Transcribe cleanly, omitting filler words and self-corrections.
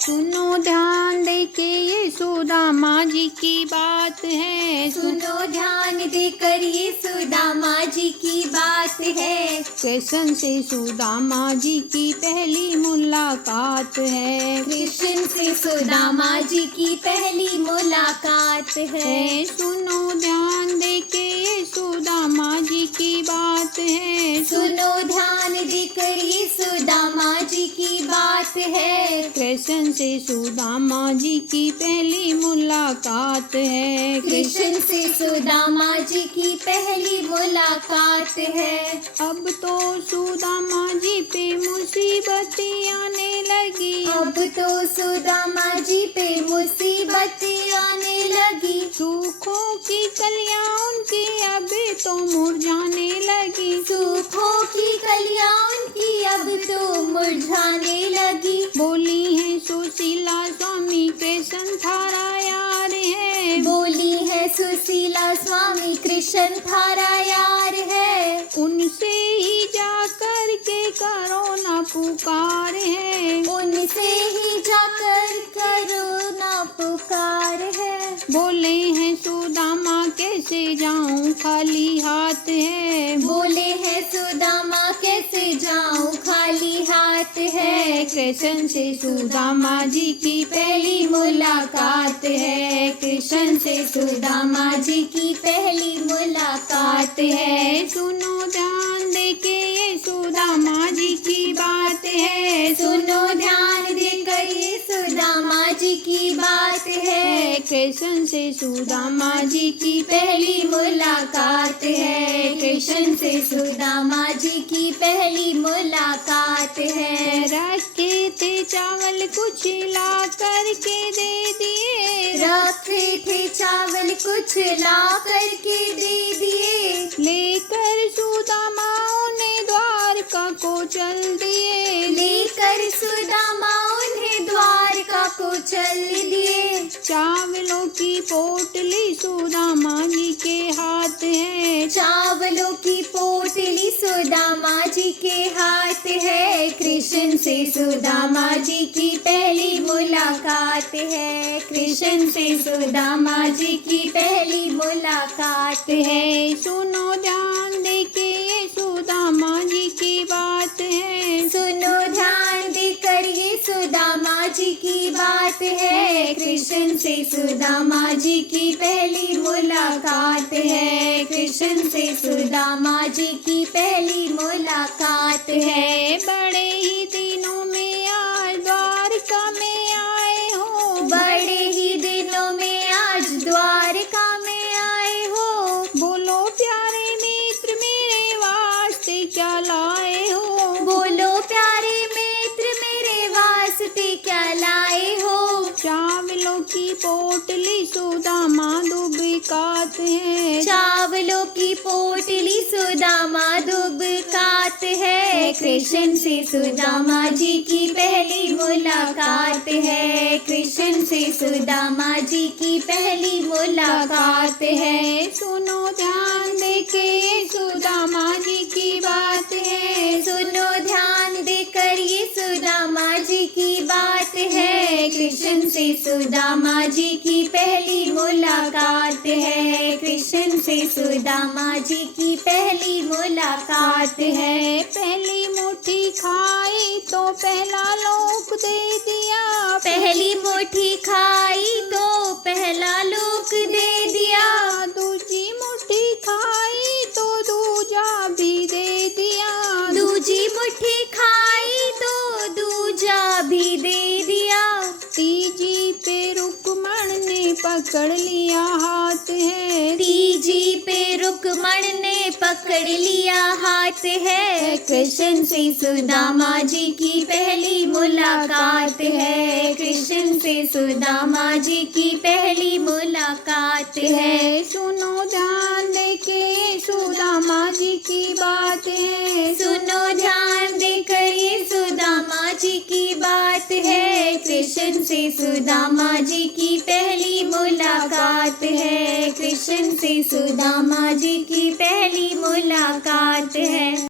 सुनो ध्यान दे के ये सुदामा जी की बात है। सुनो ध्यान देकर ये सुदामा जी की बात है। कृष्ण से सुदामा जी की पहली मुलाकात है। कृष्ण से सुदामा जी की पहली मुलाकात है। सुनो ध्यान दे के ये सुदामा जी की बात है। सुनो ध्यान देकर ये सुदामा जी की बात है। कृष्ण से सुदामा जी की पहली मुलाकात है। कृष्ण से सुदामा जी की पहली मुलाकात है। अब तो सुदामा जी पे मुसीबतें आने लगी। अब तो सुदामा जी पे मुसीबतें आने लगी। सूखों की कलियां उनकी अब तो मुरझाने लगी। सूखों की कलियां उनकी अब तो मुरझाने लगी। बोली है सुशीला स्वामी कृष्ण थारा यार है। बोली है सुशीला स्वामी कृष्ण थारा यार है। उनसे ही जाकर के करो ना पुकार है। उनसे ही जाकर करो ना पुकार है। बोले हैं सुदामा कैसे जाऊं खाली हाथ है। बोले हैं सुदामा कैसे जाऊं खाली हाथ है। कृष्ण से सुदामा जी की पहली मुलाकात है। कृष्ण से सुदामा जी की पहली मुलाकात है। सुनो ध्यान दे के ये सुदामा जी की बात है। सुनो ध्यान देकर ये सुदामा जी की बात है। कृष्ण से सुदामा जी की पहली मुलाकात है। कृष्ण से सुदामा जी की पहली मुलाकात है। रखे थे चावल कुछ ला करके दे दिए। रखे थे चावल कुछ ला करके दे दिए। लेकर सुदामा उन्हें द्वारका को चल दिए। लेकर सुदामा उन्हें द्वारका को चल दिए। चावलों की पोटली सुदामा जी के हाथ है। चावलों की पोटली सुदामा जी के हाथ है। कृष्ण से सुदामा जी की पहली मुलाकात है। कृष्ण से सुदामा जी की पहली मुलाकात है। सुनो ध्यान दे के ये सुदामा जी की बात है। सुनो ध्यान देकर ये सुदामा जी की बात है। कृष्ण से सुदामा जी की पहली मुलाकात है। कृष्ण से सुदामा जी की पहली मुलाकात है। बड़े ही दिनों में आज द्वारका में आए हो। बड़े ही दिनों में आज द्वारका में आए हो। बोलो प्यारे मित्र मेरे वास्ते क्या लाए हो। बोलो प्यारे मित्र मेरे वास्ते क्या लाए हो। चावलों की पोटली सुदामा दुबकात है। चावलों की पोटली सुदामा दुबकात है। कृष्ण से सुदामा जी की पहली मुलाकात है। कृष्ण से सुदामा जी की पहली मुलाकात है। सुनो ध्यान दे के ये सुदामा जी की बात है। सुनो ध्यान देकर ये सुदामा जी की बात है। कृष्ण से सुदामा जी की पहली मुलाकात है। कृष्ण से सुदामा जी की पहली मुलाकात है। पहली मुट्ठी खाई तो पहला लोक दे दिया। पहली मुट्ठी खाई तो पहला लोक दे दिया। दूजी मुट्ठी खाई तो दूजा भी दे दिया। दूजी मुट्ठी खाई तो दूजा भी दे दिया। तीजी पे रुक्मण ने पकड़ लिया हाथ है। तीजी पे रुक्मण ने पकड़ लिया हाथ है। कृष्ण से सुदामा जी की पहली मुलाकात है। कृष्ण से सुदामा जी की पहली मुलाकात है। सुनो ध्यान दे के सुदामा जी की बात है। सुनो ध्यान देकर ये सुदामा जी की बात है। कृष्ण से सुदामा जी की पहली मुलाकात है। कृष्ण से सुदामा जी की पहली मुलाकात है।